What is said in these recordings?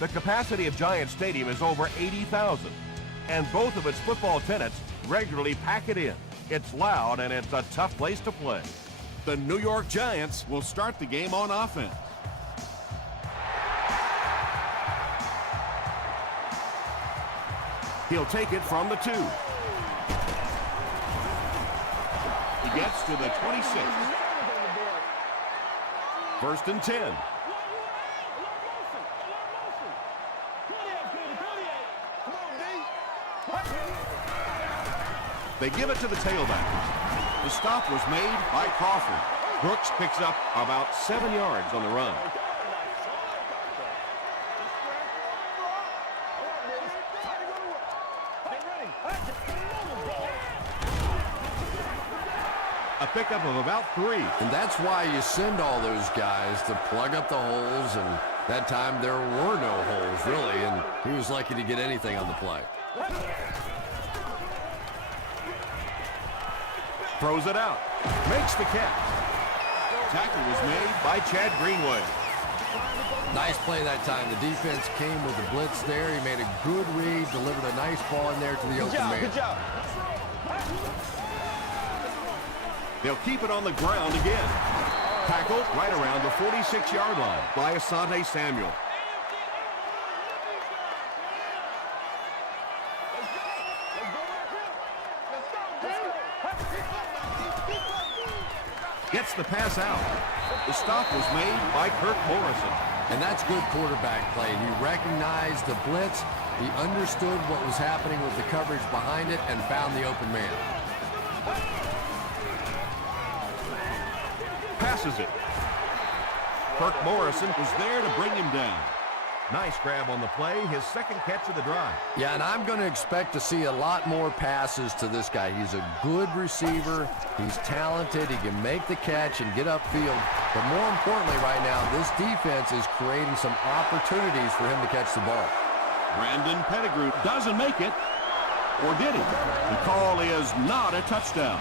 The capacity of Giant Stadium is over 80,000, and both of its football tenants regularly pack it in. It's loud, and it's a tough place to play. The New York Giants will start the game on offense. He'll take it from the 2. He gets to the 26. 1st and 10. They give it to the tailbackers. The stop was made by Crawford. Brooks picks up about 7 yards on the run. A pickup of about 3. And that's why you send all those guys to plug up the holes, and that time there were no holes, really, and he was lucky to get anything on the play. Throws it out. Makes the catch. Tackle was made By Chad Greenway. Nice play that time. The defense came with the blitz there. He made a good read, delivered a nice ball in there to the open man. Good job. They'll keep it on the ground again. Tackled right around the 46-yard line by Asante Samuel. Gets the pass out. The stop was made by Kirk Morrison. And that's good quarterback play. He recognized the blitz. He understood what was happening with the coverage behind it and found the open man. Passes it. Kirk Morrison was there to bring him down. Nice grab on the play, his second catch of the drive. Yeah, and I'm going to expect to see a lot more passes to this guy. He's a good receiver. He's talented. He can make the catch and get upfield. But more importantly right now, this defense is creating some opportunities for him to catch the ball. Brandon Pettigrew doesn't make it. Or did he? The call is not a touchdown.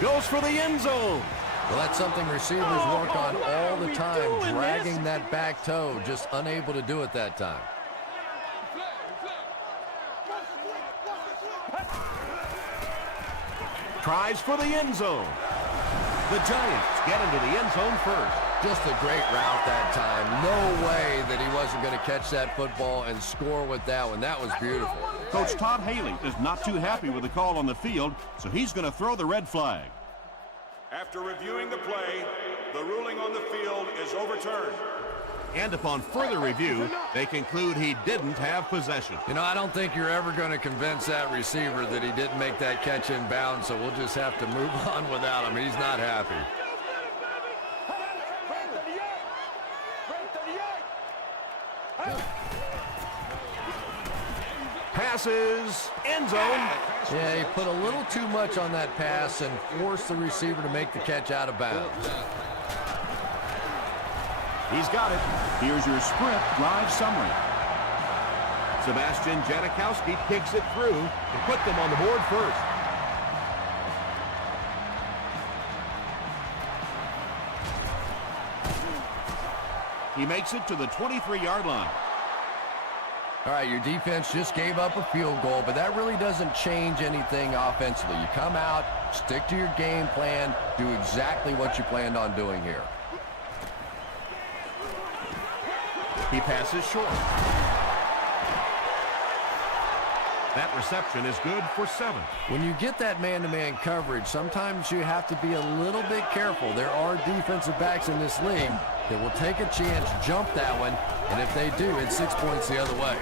Goes for the end zone. Well, that's something receivers work on all the time, dragging that back toe, just unable to do it that time. Tries for the end zone. The Giants get into the end zone first. Just a great route that time. No way that he wasn't going to catch that football and score with that one. That was beautiful. Coach Todd Haley is not too happy with the call on the field, so he's going to throw the red flag. After reviewing the play, the ruling on the field is overturned. And upon further review, they conclude he didn't have possession. You know, I don't think you're ever going to convince that receiver that he didn't make that catch in bounds, so we'll just have to move on without him. He's not happy. Passes, end zone. Yeah, he put a little too much on that pass and forced the receiver to make the catch out of bounds. He's got it. Here's your sprint drive summary. Sebastian Janikowski kicks it through to put them on the board first. He makes it to the 23-yard line. All right, your defense just gave up a field goal, but that really doesn't change anything offensively. You come out, stick to your game plan, do exactly what you planned on doing here. He passes short. That reception is good for 7. When you get that man-to-man coverage, sometimes you have to be a little bit careful. There are defensive backs in this league that will take a chance, jump that one, and if they do, it's 6 points the other way.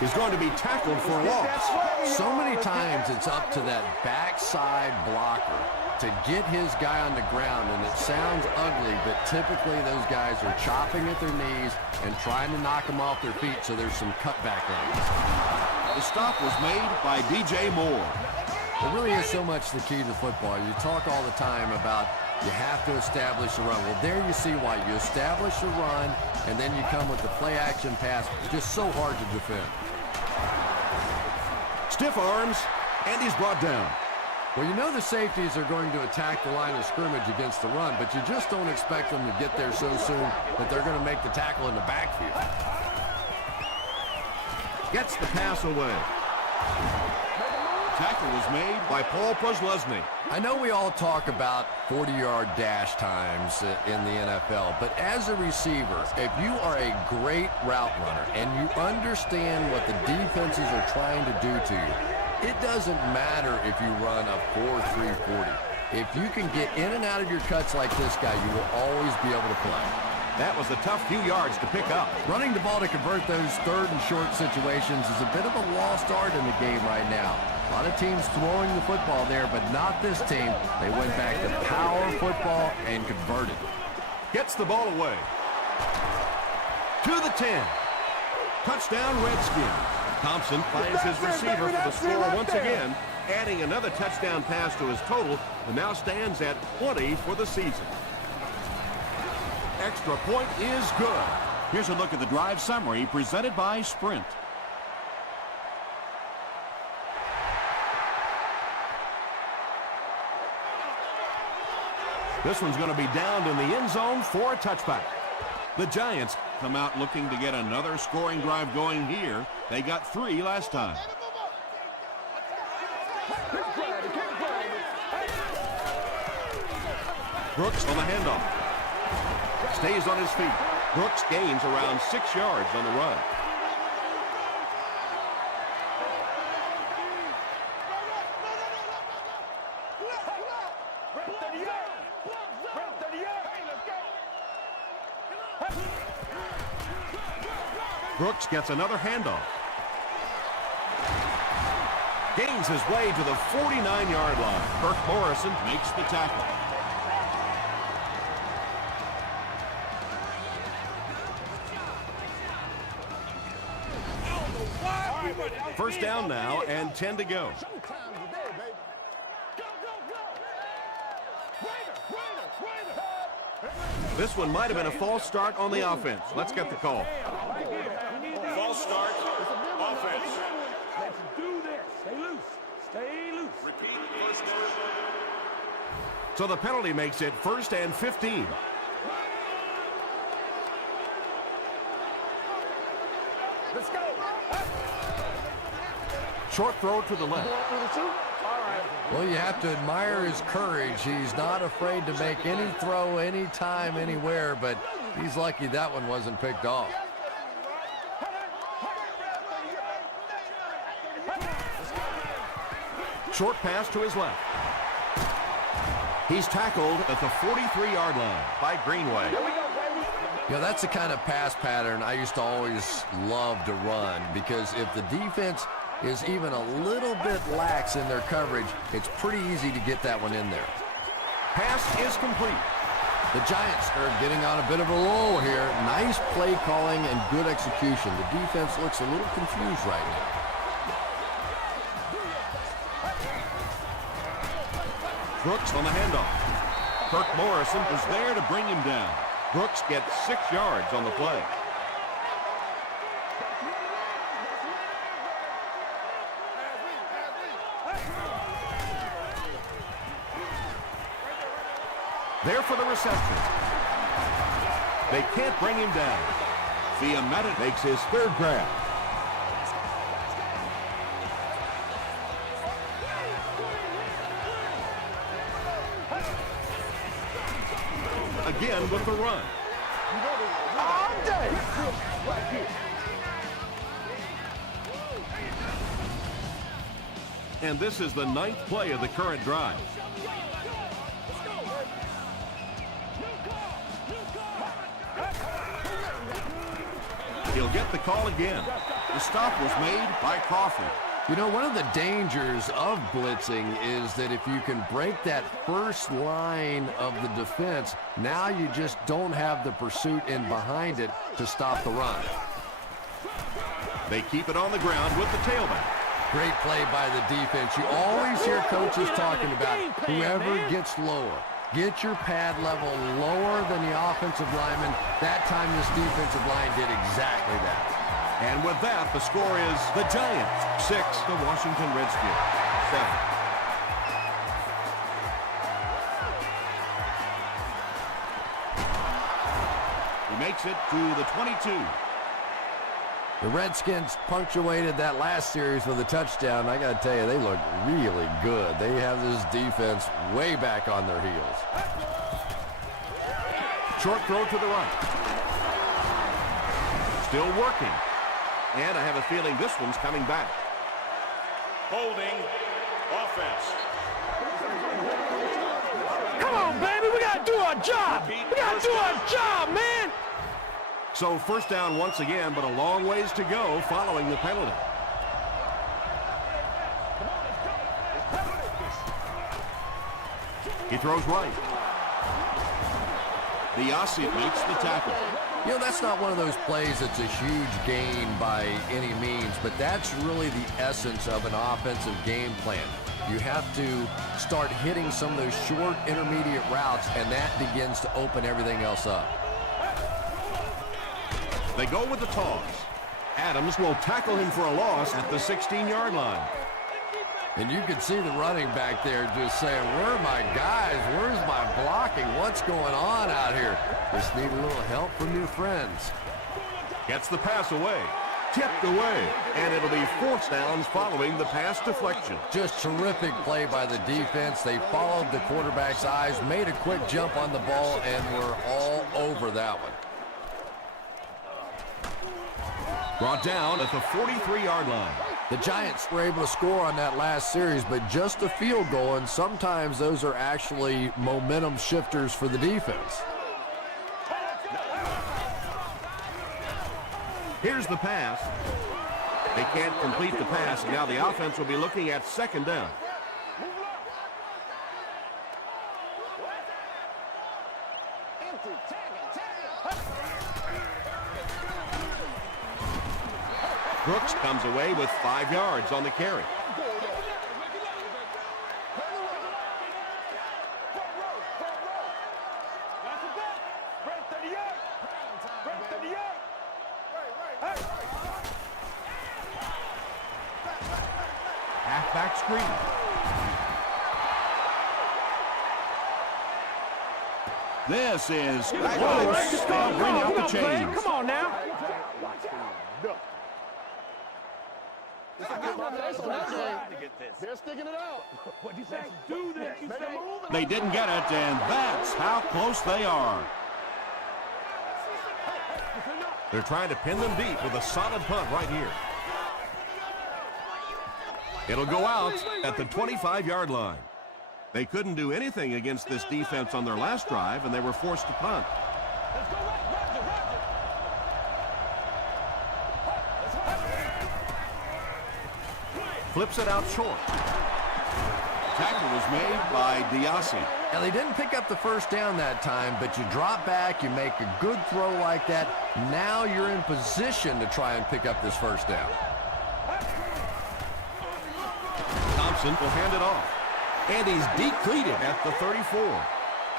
He's going to be tackled for a loss. So many times it's up to that backside blocker to get his guy on the ground, and it sounds ugly, but typically those guys are chopping at their knees and trying to knock them off their feet, so there's some cutback lanes. The stop was made by DJ Moore. It really is so much the key to football. You talk all the time about you have to establish a run. Well, there you see why. You establish a run, and then you come with the play-action pass. It's just so hard to defend. Stiff arms, and he's brought down. Well, you know the safeties are going to attack the line of scrimmage against the run, but you just don't expect them to get there so soon that they're going to make the tackle in the backfield. Gets the pass away. Tackle was made by Paul Posluszny. I know we all talk about 40-yard dash times in the NFL, but as a receiver, if you are a great route runner and you understand what the defenses are trying to do to you, it doesn't matter if you run a 4.340. If you can get in and out of your cuts like this guy, you will always be able to play. That was a tough few yards to pick up. Running the ball to convert those third and short situations is a bit of a lost art in the game right now. A lot of teams throwing the football there, but not this team. They went back to power football and converted. Gets the ball away. To the 10. Touchdown, Redskins. Thompson finds his receiver for the score once again, adding another touchdown pass to his total, and now stands at 20 for the season. Extra point is good. Here's a look at the drive summary presented by Sprint. This one's going to be downed in the end zone for a touchback. The Giants come out looking to get another scoring drive going here. They got 3 last time. Brooks on the handoff. Stays on his feet. Brooks gains around 6 yards on the run. Brooks gets another handoff. Gains his way to the 49-yard line. Kirk Morrison makes the tackle. First down now and 10 to go. This one might have been a false start on the offense. Let's get the call. False start. Offense. Let's do this. Stay loose. Stay loose. Repeat first down. So the penalty makes it 1st and 15. Let's go. Short throw to the left. Well, you have to admire his courage. He's not afraid to make any throw, anytime, anywhere, but he's lucky that one wasn't picked off. Short pass to his left. He's tackled at the 43-yard line by Greenway. You know, that's the kind of pass pattern I used to always love to run, because if the defense is even a little bit lax in their coverage, it's pretty easy to get that one in there. Pass is complete. The Giants are getting on a bit of a roll here. Nice play calling and good execution. The defense looks a little confused right now. Brooks on the handoff. Kirk Morrison is there to bring him down. Brooks gets 6 yards on the play. There for the reception. They can't bring him down. Fiammetta makes his 3rd grab. Again with the run. All day. And this is the 9th play of the current drive. He'll get the call again. The stop was made by Crawford. You know, one of the dangers of blitzing is that if you can break that first line of the defense, now you just don't have the pursuit in behind it to stop the run. They keep it on the ground with the tailback. Great play by the defense. You always hear coaches talking about whoever gets lower. Get your pad level lower than the offensive lineman. That time this defensive line did exactly that. And with that, the score is the Giants 6, the Washington Redskins 7. He makes it to the 22. The Redskins punctuated that last series with a touchdown. I got to tell you, they look really good. They have this defense way back on their heels. Short throw to the right. Still working. And I have a feeling this one's coming back. Holding offense. Come on, baby. We got to do our job. We got to do our job, man. So first down once again, but a long ways to go following the penalty. He throws right. Diassi makes the tackle. You know, that's not one of those plays that's a huge gain by any means, but that's really the essence of an offensive game plan. You have to start hitting some of those short intermediate routes, and that begins to open everything else up. They go with the toss. Adams will tackle him for a loss at the 16-yard line. And you can see the running back there just saying, where are my guys? Where's my blocking? What's going on out here? Just need a little help from your friends. Gets the pass away. Tipped away. And it'll be fourth downs following the pass deflection. Just terrific play by the defense. They followed the quarterback's eyes, made a quick jump on the ball, and were all over that one. Brought down at the 43-yard line. The Giants were able to score on that last series, but just a field goal, and sometimes those are actually momentum shifters for the defense. Here's the pass. They can't complete the pass, and now the offense will be looking at second down. Brooks comes away with 5 yards on the carry. Halfback screen. This is close. Come They'll on, bring out come the on, man. chains. Come on now. They're sticking it out. What'd you say? Do this. They didn't get it, and that's how close they are. They're trying to pin them deep with a solid punt right here. It'll go out at the 25-yard line. They couldn't do anything against this defense on their last drive, and they were forced to punt. Flips it out short. Tackle was made by Diassi. Now, they didn't pick up the first down that time, but you drop back, you make a good throw like that. Now you're in position to try and pick up this first down. Thompson will hand it off. And he's decleated at the 34.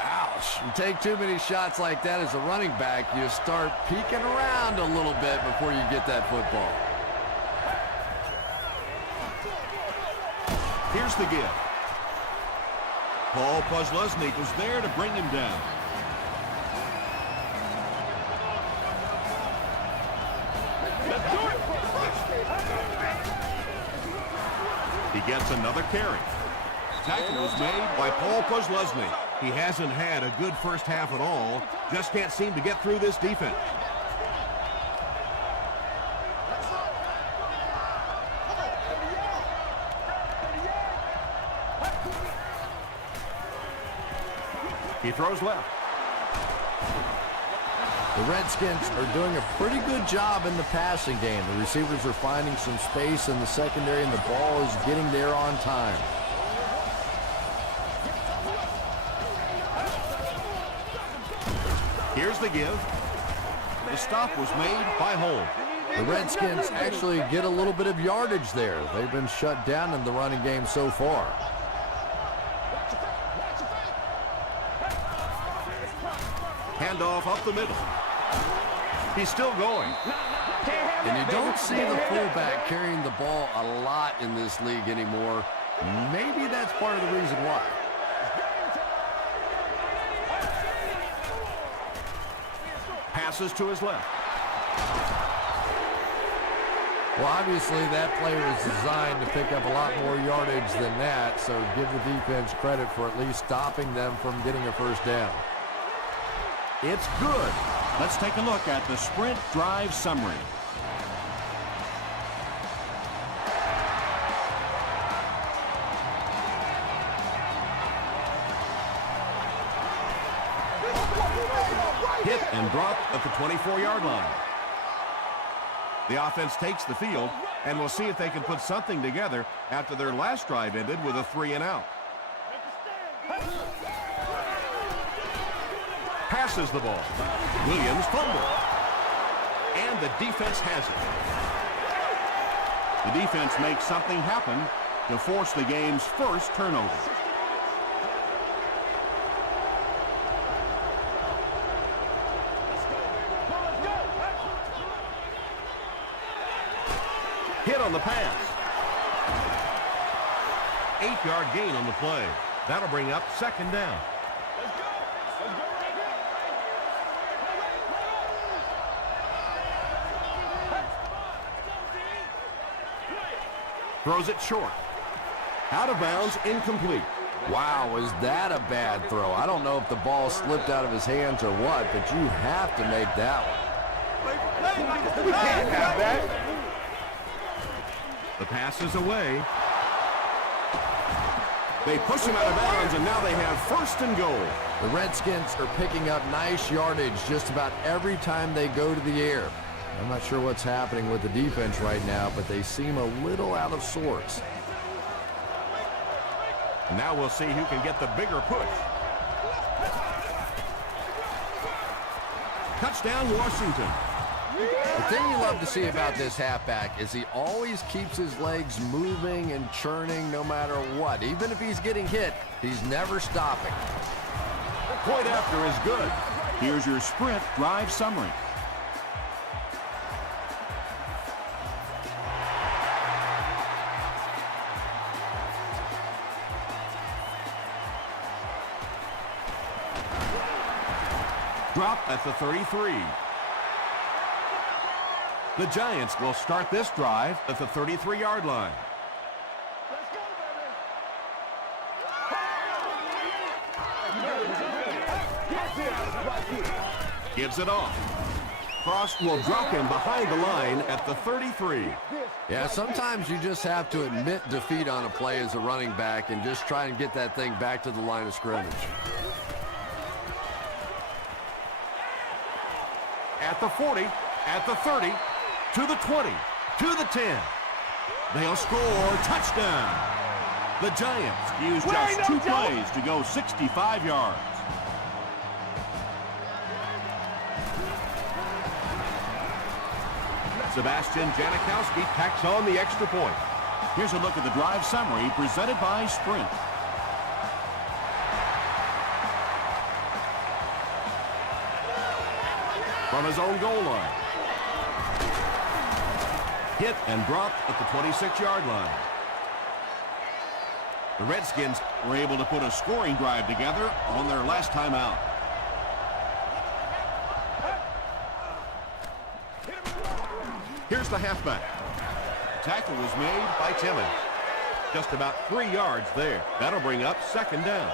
Ouch. You take too many shots like that as a running back, you start peeking around a little bit before you get that football. Here's the give. Paul Posluszny was there to bring him down. He gets another carry. Tackle was made by Paul Posluszny. He hasn't had a good first half at all. Just can't seem to get through this defense. He throws left. The Redskins are doing a pretty good job in the passing game. The receivers are finding some space in the secondary, and the ball is getting there on time. Here's the give. The stop was made by Holmes. The Redskins actually get a little bit of yardage there. They've been shut down in the running game so far. Handoff up the middle. He's still going. And you don't see the fullback carrying the ball a lot in this league anymore. Maybe that's part of the reason why. Pass Passes to his left. Well, obviously that play was designed to pick up a lot more yardage than that, so give the defense credit for at least stopping them from getting a first down. It's good. Let's take a look at the sprint drive summary. Hit and drop at the 24-yard line. The offense takes the field, and we'll see if they can put something together after their last drive ended with a 3-and-out. Passes the ball. Williams fumbles. And the defense has it. The defense makes something happen to force the game's first turnover. Hit on the pass. 8-yard gain on the play. That'll bring up second down. Throws it short. Out of bounds, incomplete. Wow, was that a bad throw? I don't know if the ball slipped out of his hands or what, but you have to make that one. We can't have that. The pass is away. They push him out of bounds, and now they have first and goal. The Redskins are picking up nice yardage just about every time they go to the air. I'm not sure what's happening with the defense right now, but they seem a little out of sorts. Now we'll see who can get the bigger push. Touchdown, Washington. The thing you love to see about this halfback is he always keeps his legs moving and churning no matter what. Even if he's getting hit, he's never stopping. Point after is good. Here's your sprint drive summary. Drop at the 33. The Giants will start this drive at the 33-yard line. Gives it off. Frost will drop him behind the line at the 33. Yeah, sometimes you just have to admit defeat on a play as a running back and just try and get that thing back to the line of scrimmage. At the 40, at the 30, to the 20, to the 10. They'll score touchdown. The Giants use just 2 plays to go 65 yards. Sebastian Janikowski tacks on the extra point. Here's a look at the drive summary presented by Sprint. From his own goal line. Hit and drop at the 26-yard line. The Redskins were able to put a scoring drive together on their last time out. Here's the halfback. The tackle was made by Timmons. Just about 3 yards there. That'll bring up second down.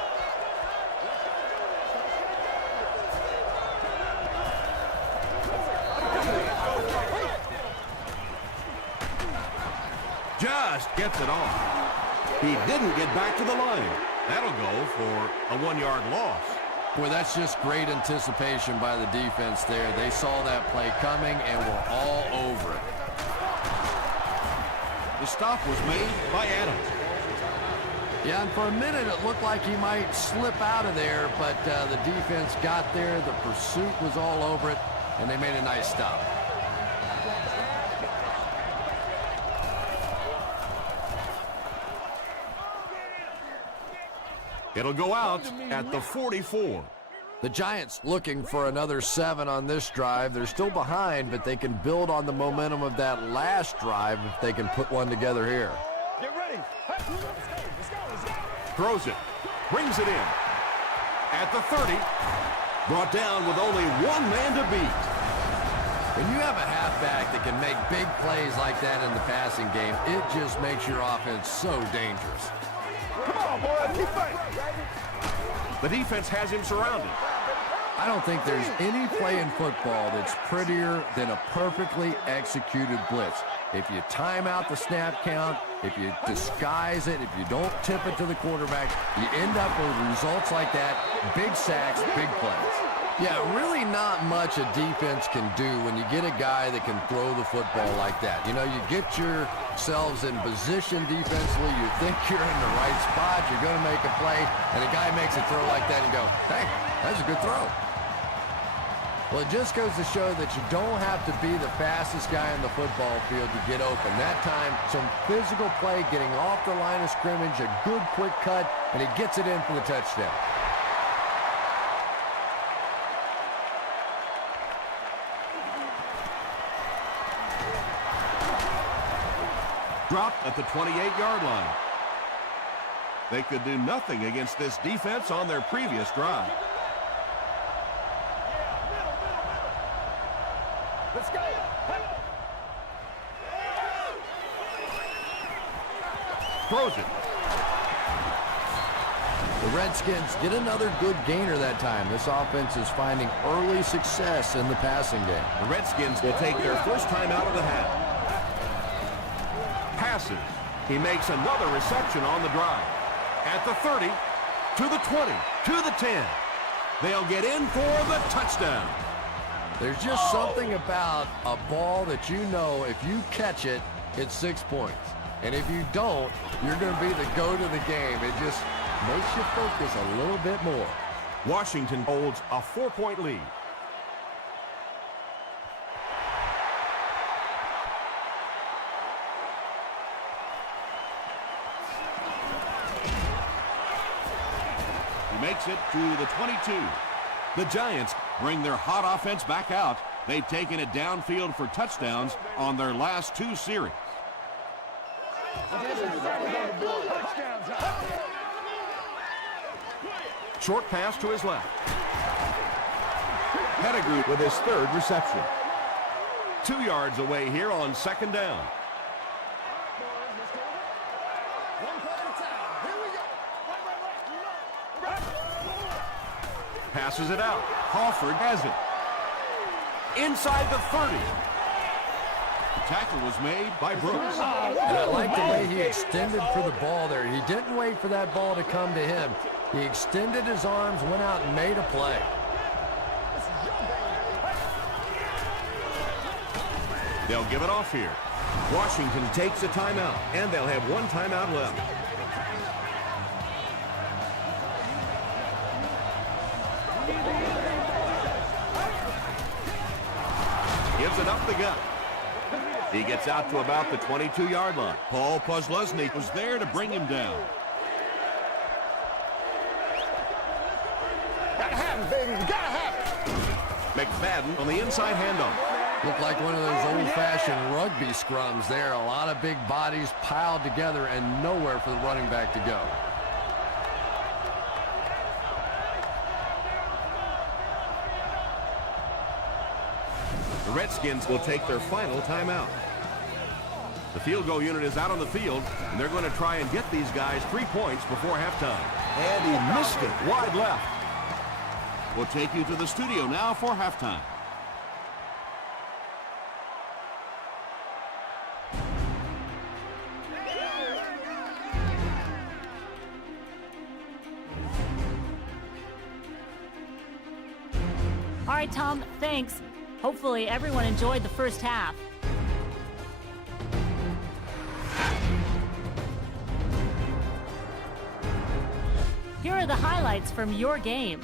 Just gets it off. He didn't get back to the line. That'll go for a 1-yard loss. Boy, that's just great anticipation by the defense there. They saw that play coming and were all over it. The stop was made by Adams. Yeah, and for a minute it looked like he might slip out of there, but the defense got there, the pursuit was all over it, and they made a nice stop. It'll go out at the 44. The Giants looking for another 7 on this drive. They're still behind, but they can build on the momentum of that last drive if they can put one together here. Get ready. Let's go. Throws it. Brings it in. At the 30. Brought down with only one man to beat. When you have a halfback that can make big plays like that in the passing game, it just makes your offense so dangerous. Come on, boy, defense. The defense has him surrounded. I don't think there's any play in football that's prettier than a perfectly executed blitz. If you time out the snap count, if you disguise it, if you don't tip it to the quarterback, you end up with results like that, big sacks, big plays. Yeah, really not much a defense can do when you get a guy that can throw the football like that. You know, you get yourselves in position defensively, you think you're in the right spot, you're going to make a play, and a guy makes a throw like that and you go, hey, that's a good throw. Well, it just goes to show that you don't have to be the fastest guy on the football field to get open. That time, some physical play, getting off the line of scrimmage, a good quick cut, and he gets it in for the touchdown. Dropped at the 28-yard line. They could do nothing against this defense on their previous drive. Let's go. Throws it. The Redskins get another good gainer that time. This offense is finding early success in the passing game. The Redskins will take their first time out of the half. Passes. He makes another reception on the drive. At the 30, to the 20, to the 10. They'll get in for the touchdown. There's just something about a ball that you know if you catch it, it's 6 points. And if you don't, you're going to be the goat of the game. It just makes you focus a little bit more. Washington holds a 4-point lead. He makes it to the 22. The Giants bring their hot offense back out. They've taken it downfield for touchdowns on their last 2 series. Short pass to his left. Pettigrew with his 3rd reception. 2 yards away here on 2nd down. Passes it out. Hawford has it. Inside the 30. The tackle was made by Brooks. And I like the way he extended for the ball there. He didn't wait for that ball to come to him. He extended his arms, went out and made a play. They'll give it off here. Washington takes a timeout, and they'll have 1 timeout left. Gives it up the gut. He gets out to about the 22-yard line. Paul Posluszny was there to bring him down. Gotta have it, baby. You gotta have it. McFadden on the inside handoff. Looked like one of those old-fashioned rugby scrums there. A lot of big bodies piled together and nowhere for the running back to go. The Redskins will take their final timeout. The field goal unit is out on the field, and they're going to try and get these guys 3 points before halftime. And he missed it wide left. We'll take you to the studio now for halftime. All right, Tom, thanks. Hopefully everyone enjoyed the first half. Here are the highlights from your game.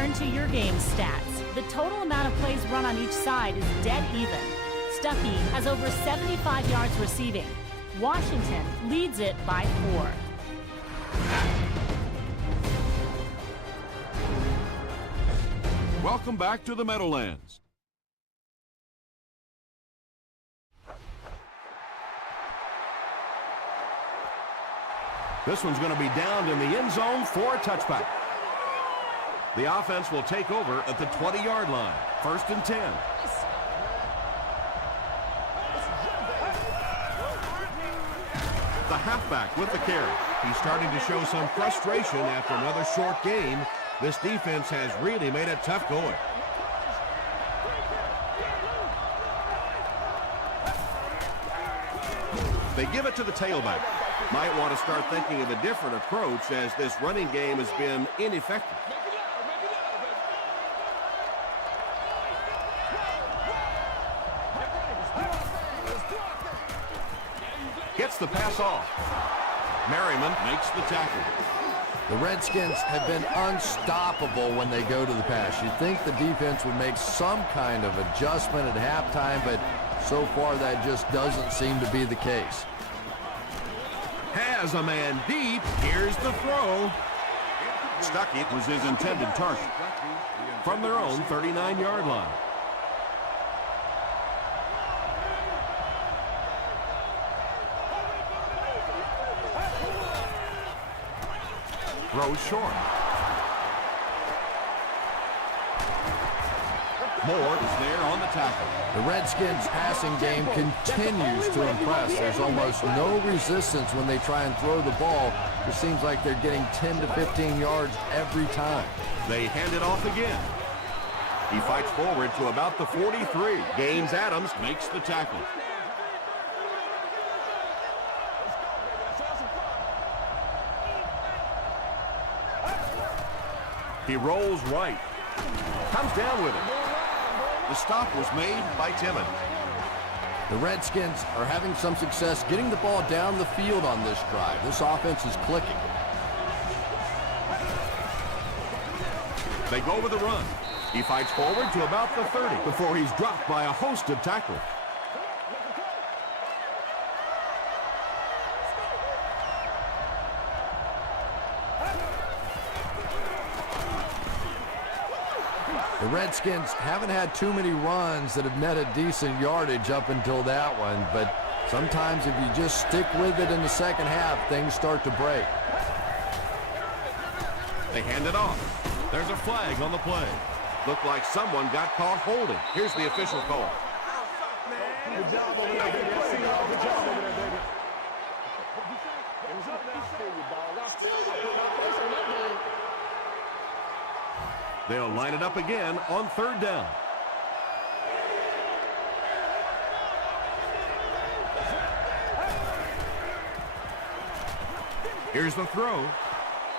turn to your game stats. The total amount of plays run on each side is dead even. Stuckey has over 75 yards receiving. Washington leads it by 4. Welcome back to the Meadowlands. This one's going to be down in the end zone for a touchback. The offense will take over at the 20-yard line. 1st and 10. The halfback with the carry. He's starting to show some frustration after another short game. This defense has really made it tough going. They give it to the tailback. Might want to start thinking of a different approach as this running game has been ineffective. Gets the pass off. Merriman makes the tackle. The Redskins have been unstoppable when they go to the pass. You'd think the defense would make some kind of adjustment at halftime, but so far that just doesn't seem to be the case. Has a man deep. Here's the throw. Stuckey was his intended target. From their own 39-yard line. Throws short. Moore is there on the tackle. The Redskins' passing game continues to impress. There's almost no resistance when they try and throw the ball. It seems like they're getting 10 to 15 yards every time. They hand it off again. He fights forward to about the 43. Gaines Adams makes the tackle. He rolls right. Comes down with it. The stop was made by Timmons. The Redskins are having some success getting the ball down the field on this drive. This offense is clicking. They go with the run. He fights forward to about the 30 before he's dropped by a host of tacklers. The Redskins haven't had too many runs that have netted decent yardage up until that one, but sometimes if you just stick with it in the second half, things start to break. They hand it off. There's a flag on the play. Looked like someone got caught holding. Here's the official call. Good job over there, baby. I see y'all. Good job over there, baby. They'll line it up again on 3rd down. Here's the throw.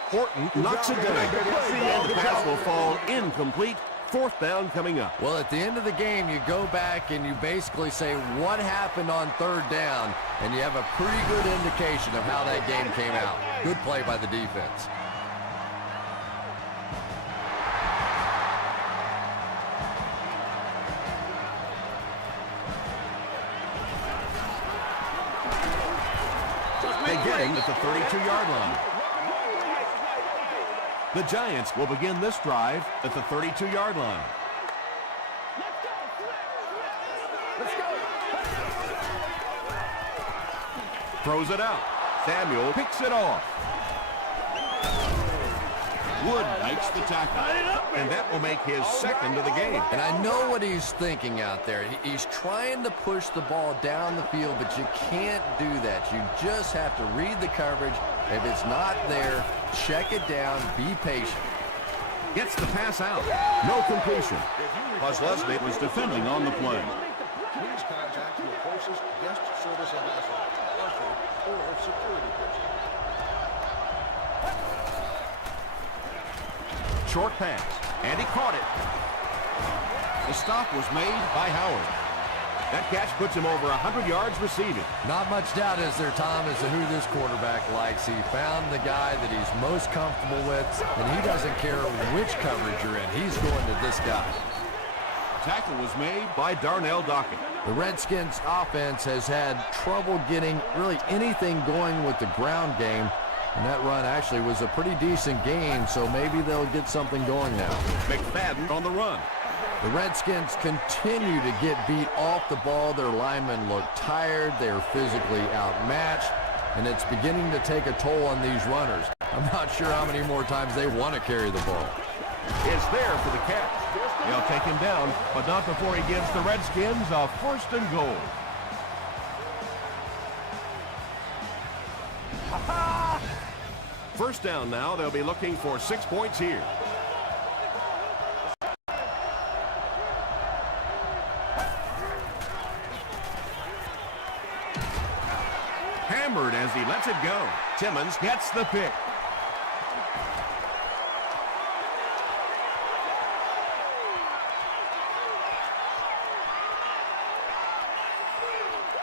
Horton knocks it down. And the pass will fall incomplete. 4th down coming up. Well, at the end of the game, you go back and you basically say what happened on 3rd down, and you have a pretty good indication of how that game came out. Good play by the defense. They get him at the 32-yard line. The Giants will begin this drive at the 32-yard line. Throws it out. Samuel picks it off. Wood makes the tackle, and that will make his 2nd of the game. And I know what he's thinking out there. He's trying to push the ball down the field, but you can't do that. You just have to read the coverage. If it's not there, check it down, be patient. Gets the pass out. No completion. Leslie was defending on the play. Please contact your closest guest service ambassador or security person. Short pass, and he caught it. The stop was made by Howard. That catch puts him over 100 yards receiving. Not much doubt, is there, Tom, as to who this quarterback likes. He found the guy that he's most comfortable with, and he doesn't care which coverage you're in. He's going to this guy. Tackle was made by Darnell Dockett. The Redskins offense has had trouble getting really anything going with the ground game, and that run actually was a pretty decent gain, so maybe they'll get something going now. McFadden on the run. The Redskins continue to get beat off the ball. Their linemen look tired. They're physically outmatched, and it's beginning to take a toll on these runners. I'm not sure how many more times they want to carry the ball. Is there for the catch. They'll take him down, but not before he gives the Redskins a 1st and goal. First down now. They'll be looking for 6 points here. Hammered as he lets it go. Timmons gets the pick.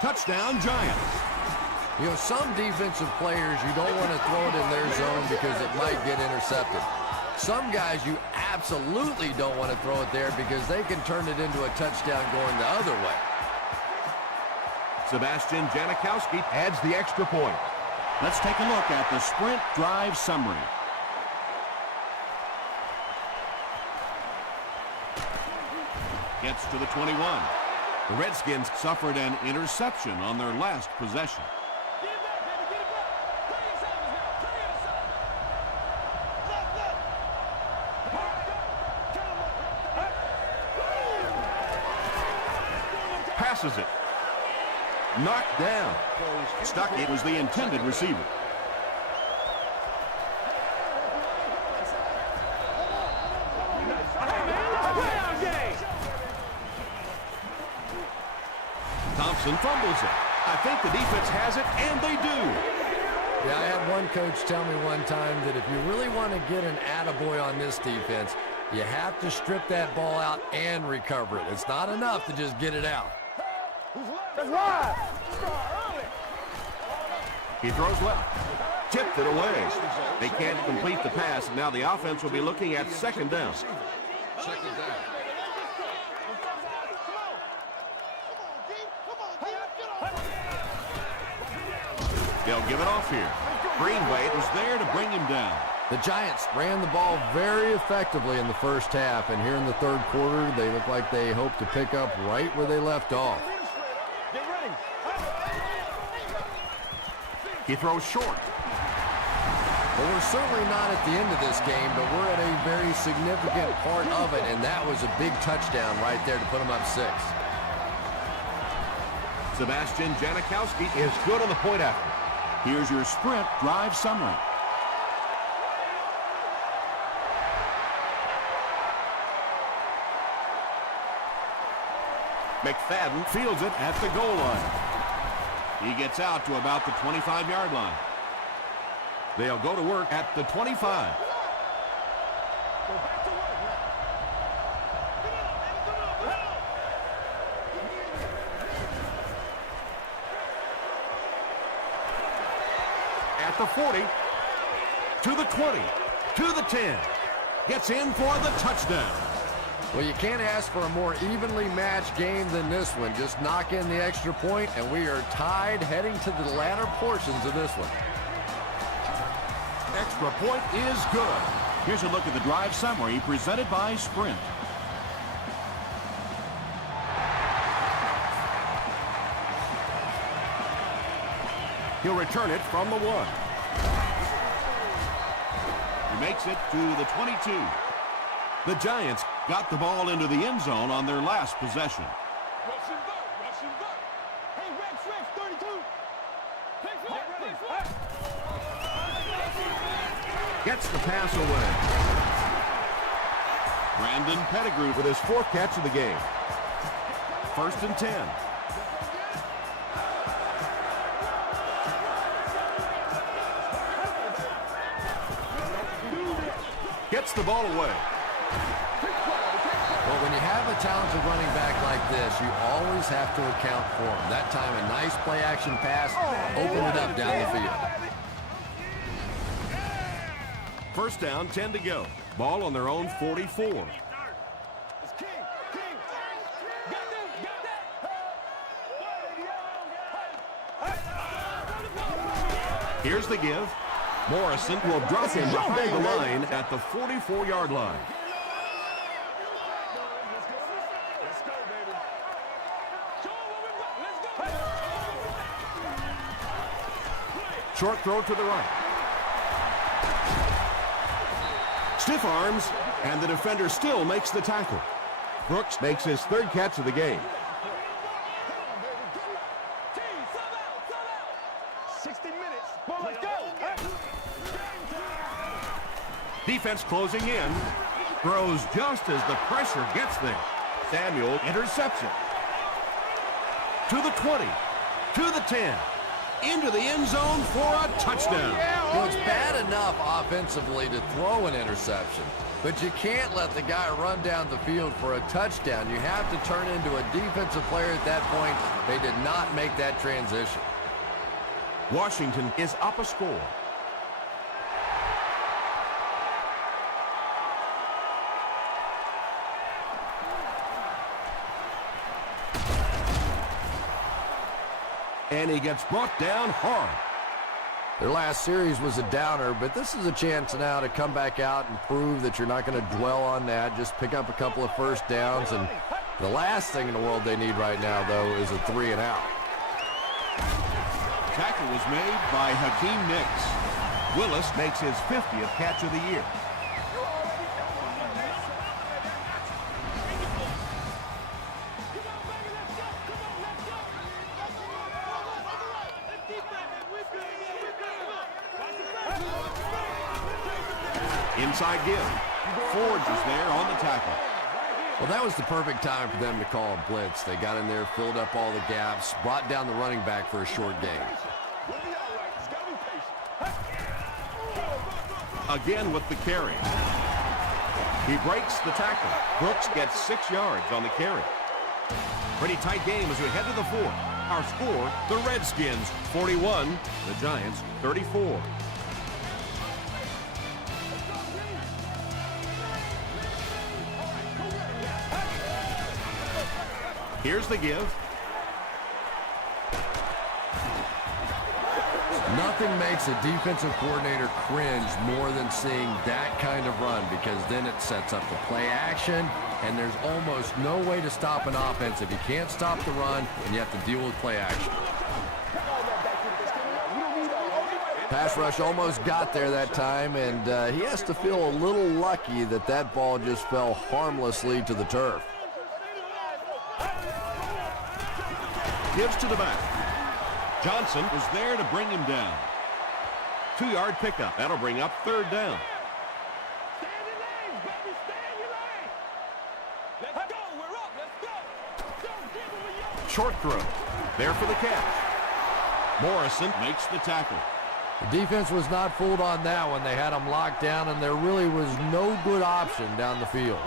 Touchdown, Giants. You know, some defensive players, you don't want to throw it in their zone because it might get intercepted. Some guys you absolutely don't want to throw it there because they can turn it into a touchdown going the other way. Sebastian Janikowski Adds the extra point. Let's take a look at the sprint drive summary. Gets to the 21. The Redskins suffered an interception on their last possession. Passes it. Knocked down. Stuckey was the intended receiver. Thompson fumbles it. I think the defense has it, and they do. Yeah, I had one coach tell me one time that if you really want to get an attaboy on this defense, you have to strip that ball out and recover it. It's not enough to just get it out. He throws left. Tipped it away. They can't complete the pass, and now the offense will be looking at 2nd down. Second down. They'll give it off here. Greenway was there to bring him down. The Giants ran the ball very effectively in the first half, and here in the third quarter, they look like they hope to pick up right where they left off. He throws short. Well, we're certainly not at the end of this game, but we're at a very significant part of it, and that was a big touchdown right there to put them up 6. Sebastian Janikowski Is good on the point after. Here's your sprint drive summary. McFadden fields it at the goal line. He gets out to about the 25-yard line. They'll go to work at the 25. At the 40, to the 20, to the 10. Gets in for the touchdown. Well, you can't ask for a more evenly matched game than this one. Just knock in the extra point, and we are tied heading to the latter portions of this one. Extra point is good. Here's a look at the drive summary presented by Sprint. He'll return it from the 1. He makes it to the 22. The Giants got the ball into the end zone on their last possession. Gets the pass away. Brandon Pettigrew with his 4th catch of the game. 1st and 10. Gets the ball away. Well, when you have a talented running back like this, you always have to account for him. That time, a nice play-action pass opened it up down the field. First down, 10 to go. Ball on their own 44. Here's the give. Morrison will drop him behind the line at the 44-yard line. Short throw to the right. Stiff arms, and the defender still makes the tackle. Brooks makes his third catch of the game. 60 minutes. Well, let's go. Defense closing in. Throws just as the pressure gets there. Samuel interception. To the 20. To the 10. Into the end zone for a touchdown. Well, it's bad enough offensively to throw an interception, but you can't let the guy run down the field for a touchdown. You have to turn into a defensive player at that point. They did not make that transition. Washington is up a score. And he gets brought down hard. Their last series was a downer, but this is a chance now to come back out and prove that you're not going to dwell on that. Just pick up a couple of first downs, and the last thing in the world they need right now, though, is a 3 and out. Tackle was made by Hakeem Nicks. Willis makes his 50th catch of the year. Inside give. Forge is there on the tackle. Well, that was the perfect time for them to call a blitz. They got in there, filled up all the gaps, brought down the running back for a short gain. Again with the carry. He breaks the tackle. Brooks gets 6 yards on the carry. Pretty tight game as we head to the 4th. Our score, the Redskins 41, the Giants 34. Here's the give. Nothing makes a defensive coordinator cringe more than seeing that kind of run, because then it sets up the play action, and there's almost no way to stop an offense if you can't stop the run and you have to deal with play action. Pass rush almost got there that time, and he has to feel a little lucky that that ball just fell harmlessly to the turf. Gives to the back. Johnson was there to bring him down. 2-yard pickup. That'll bring up 3rd down. Stay in your lanes, baby. Stay in your lane. Let's go. We're up. Let's go. Don't give him a yard. Short throw. There for the catch. Morrison makes the tackle. The defense was not fooled on that one. They had them locked down, and there really was no good option down the field.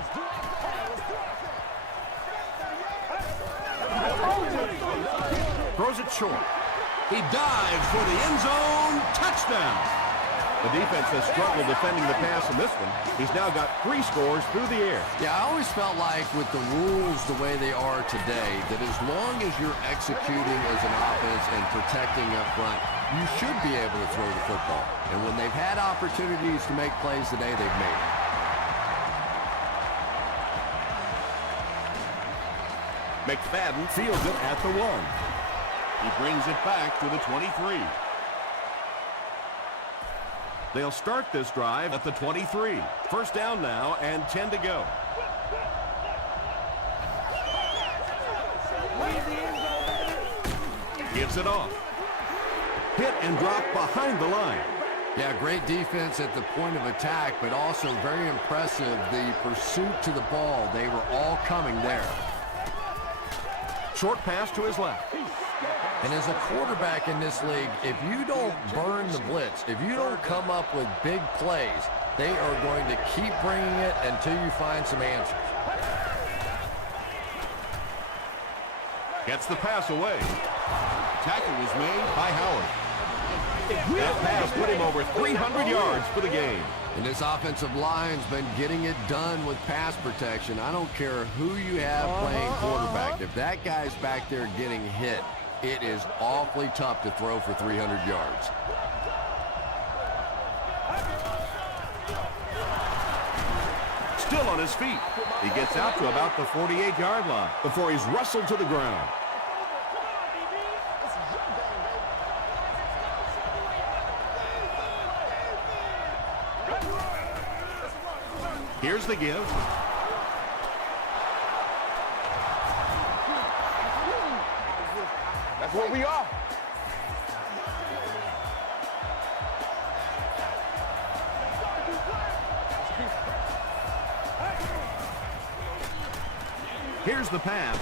Throws it short. He dives for the end zone. Touchdown. The defense has struggled defending the pass in this one. He's now got 3 scores through the air. Yeah, I always felt like with the rules the way they are today, that as long as you're executing as an offense and protecting up front, you should be able to throw the football. And when they've had opportunities to make plays today, they've made it. McFadden fields it at the 1. He brings it back to the 23. They'll start this drive at the 23. First down now and 10 to go. Gives it off. Hit and drop behind the line. Yeah, great defense at the point of attack, but also very impressive the pursuit to the ball. They were all coming there. Short pass to his left. And as a quarterback in this league, if you don't burn the blitz, if you don't come up with big plays, they are going to keep bringing it until you find some answers. Gets the pass away. Tackle was made by Howard. That pass put him over 300 yards for the game. And this offensive line's been getting it done with pass protection. I don't care who you have playing quarterback. If that guy's back there getting hit, it is awfully tough to throw for 300 yards. Still on his feet. He gets out to about the 48-yard line before he's wrestled to the ground. Here's the give. That's what we are. Here's the pass.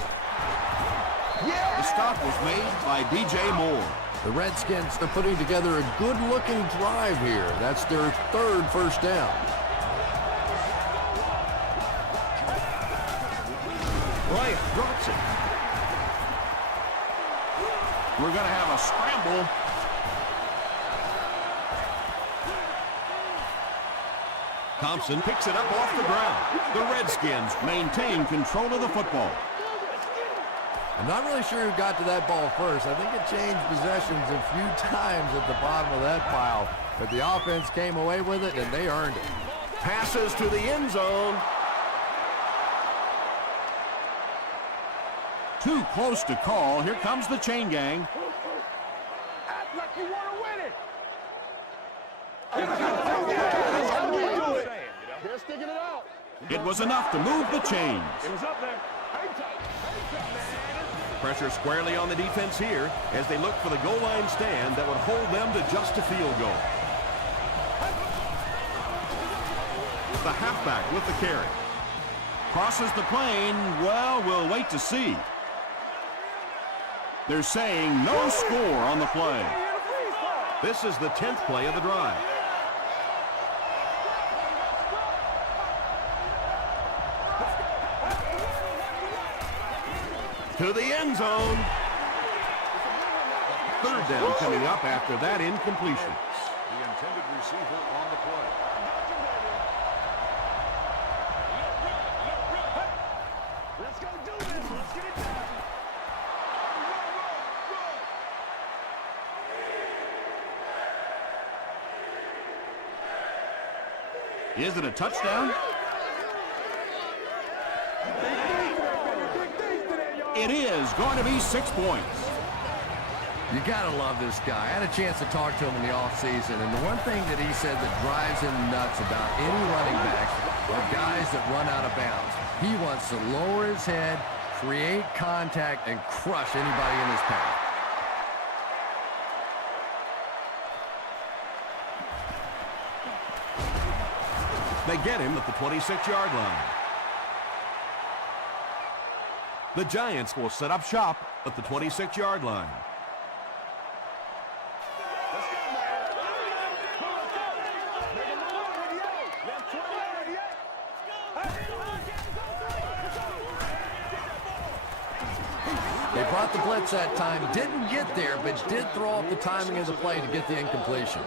The stop was made by DJ Moore. The Redskins are putting together a good-looking drive here. That's their third first down. Bryant drops it. We're going to have a scramble. Thompson picks it up off the ground. The Redskins maintain control of the football. I'm not really sure who got to that ball first. I think it changed possessions a few times at the bottom of that pile. But the offense came away with it, and they earned it. Passes to the end zone. Too close to call. Here comes the chain gang. Act like you want to win it. They're sticking it out. It was enough to move the chains. It was up there. Hang tight, man. Pressure squarely on the defense here as they look for the goal line stand that would hold them to just a field goal. The halfback with the carry. Crosses the plane. Well, we'll wait to see. They're saying no score on the play. This is the 10th play of the drive. To the end zone. Third down coming up after that incompletion. The intended receiver on the play. Let's go do this. Let's get it done. Is it a touchdown? It is going to be 6 points. You gotta love this guy. I had a chance to talk to him in the offseason, and the one thing that he said that drives him nuts about any running backs are guys that run out of bounds. He wants to lower his head, create contact, and crush anybody in his path. They get him at the 26-yard line. The Giants will set up shop at the 26-yard line. They brought the blitz that time, didn't get there, but did throw off the timing of the play to get the incompletion.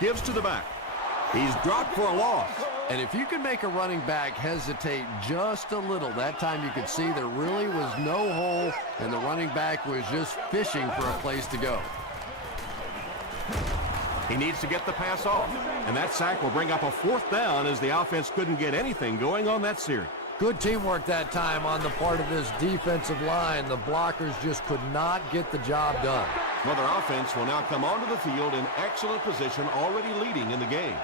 Gives to the back. He's dropped for a loss. And if you can make a running back hesitate just a little, that time you could see there really was no hole, and the running back was just fishing for a place to go. He needs to get the pass off, and that sack will bring up a 4th down as the offense couldn't get anything going on that series. Good teamwork that time on the part of this defensive line. The blockers just could not get the job done. Well, their offense will now come onto the field in excellent position, already leading in the game.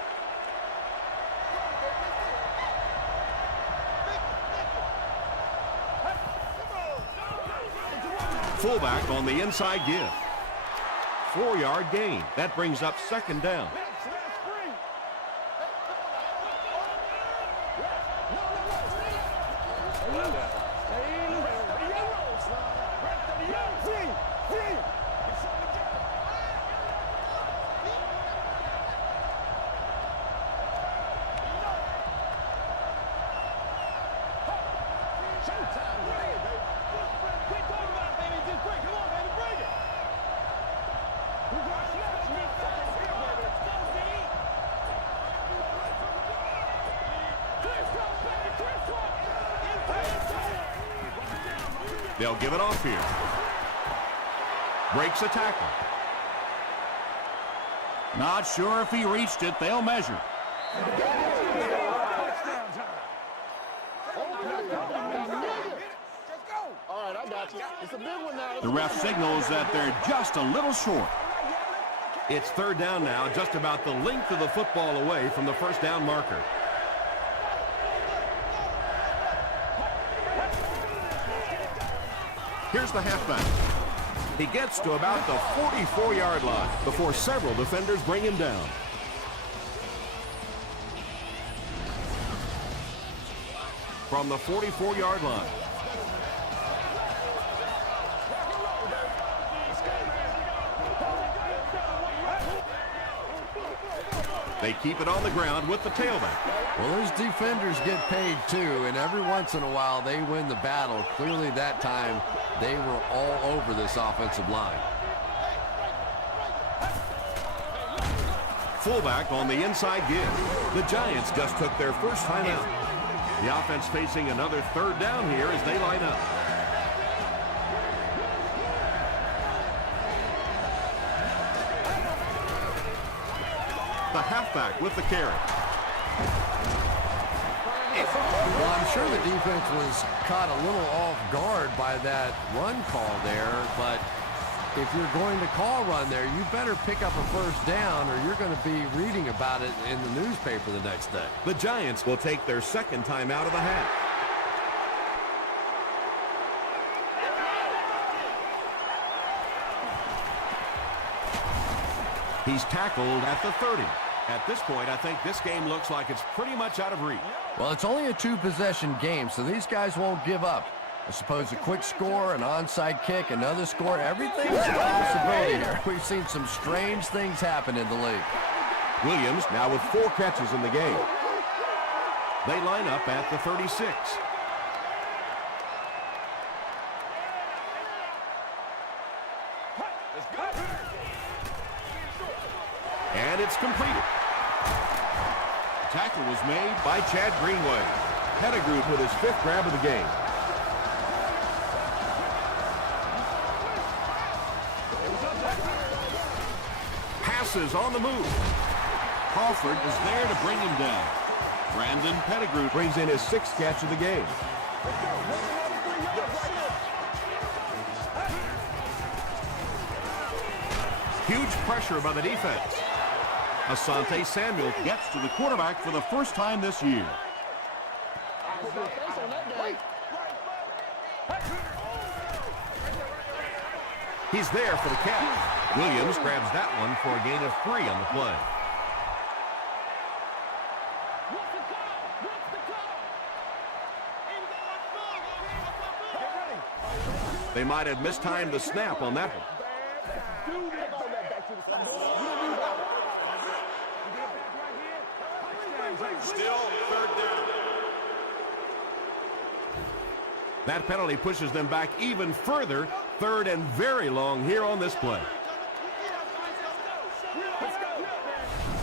Fullback on the inside give. 4-yard gain. That brings up 2nd down. They'll give it off here. Breaks a tackle. Not sure if he reached it. They'll measure. All right, I got you. It's a big one now. The ref signals that they're just a little short. It's third down now, just about the length of the football away from the first down marker. Here's the halfback. He gets to about the 44-yard line before several defenders bring him down. From the 44-yard line. They keep it on the ground with the tailback. Well, those defenders get paid too, and every once in a while they win the battle. Clearly that time they were all over this offensive line. Fullback on the inside give. The Giants just took their first time out. The offense facing another third down here as they line up. The halfback with the carry. Well, I'm sure the defense was caught a little off guard by that run call there, but if you're going to call run there, you better pick up a first down or you're going to be reading about it in the newspaper the next day. The Giants will take their second time out of the half. He's tackled at the 30. At this point, I think this game looks like it's pretty much out of reach. Well, it's only a two-possession game, so these guys won't give up. I suppose a quick score, an onside kick, another score, everything's a possibility here. We've seen some strange things happen in the league. Williams now with 4 catches in the game. They line up at the 36. And it's completed. Tackle was made By Chad Greenway. Pettigrew with his 5th grab of the game. Passes on the move. Crawford is there to bring him down. Brandon Pettigrew Brings in his 6th catch of the game. Huge pressure by the defense. Asante Samuel gets to the quarterback for the first time this year. He's there for the catch. Williams grabs that one for a gain of 3 on the play. They might have mistimed the snap on that one. Still third down. That penalty pushes them back even further. 3rd and very long here on this play.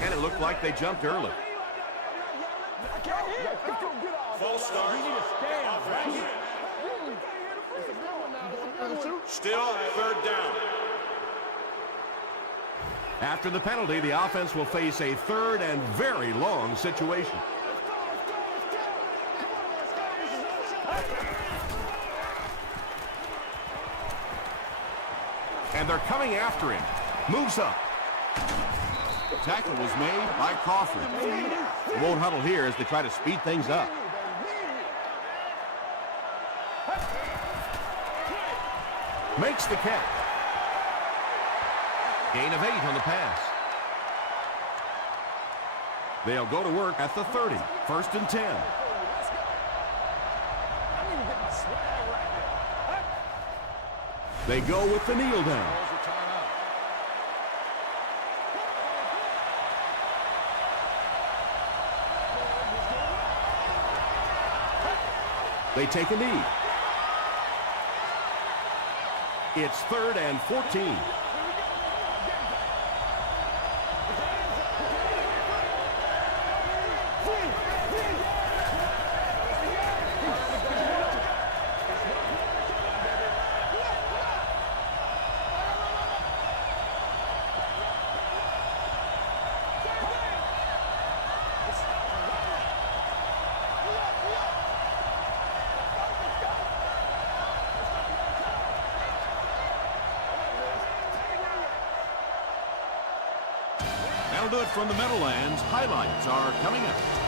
And it looked like they jumped early. False start. Still third down. After the penalty, the offense will face a 3rd and very long situation. And they're coming after him. Moves up. Tackle was made by Crawford. Won't huddle here as they try to speed things up. Makes the catch. Gain of 8 on the pass. They'll go to work at the 30. 1st and 10. They go with the kneel down. They take a knee. It's 3rd and 14. That'll do it from the Meadowlands. Highlights are coming up.